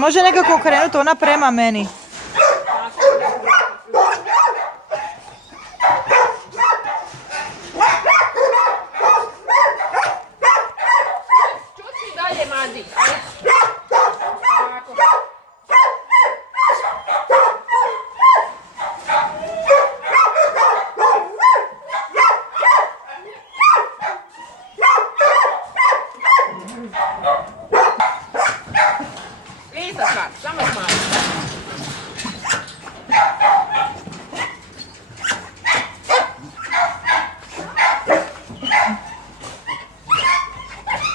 Može nekako okrenuti ona prema meni. Čuti dalje, Madi. Lisa, samo smaj.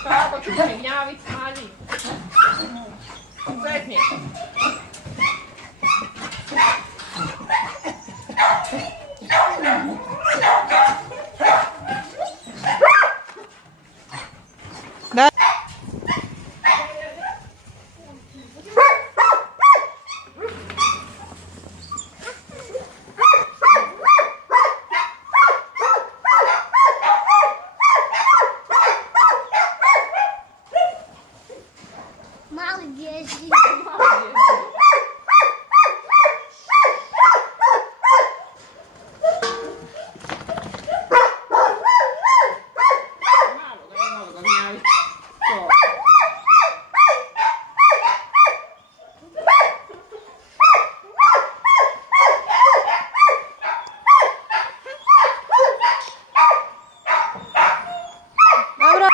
Kako ću se gnjavit, Madi? Sretnije. Da. Mali bježi. Malo ga gnjavit. To. Dobro.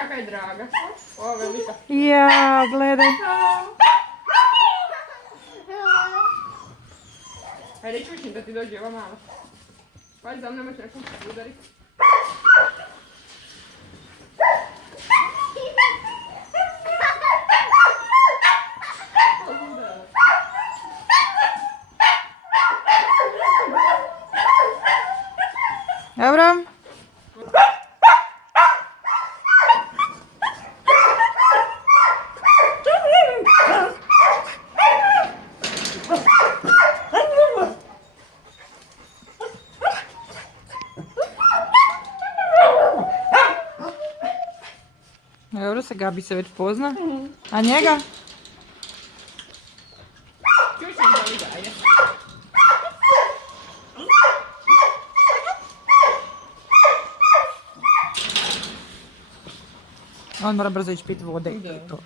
Kakva je draga. Ovo je velika. Ja, gledaj. Ajde, čučim da ti dođe ova mala. Pazi za mnom, još nekom udarit. Dobro. Dobro, se Gabi se već pozna. A njega? Čučim da ide, ajde. On mora brzo ići pit vode. Da. To.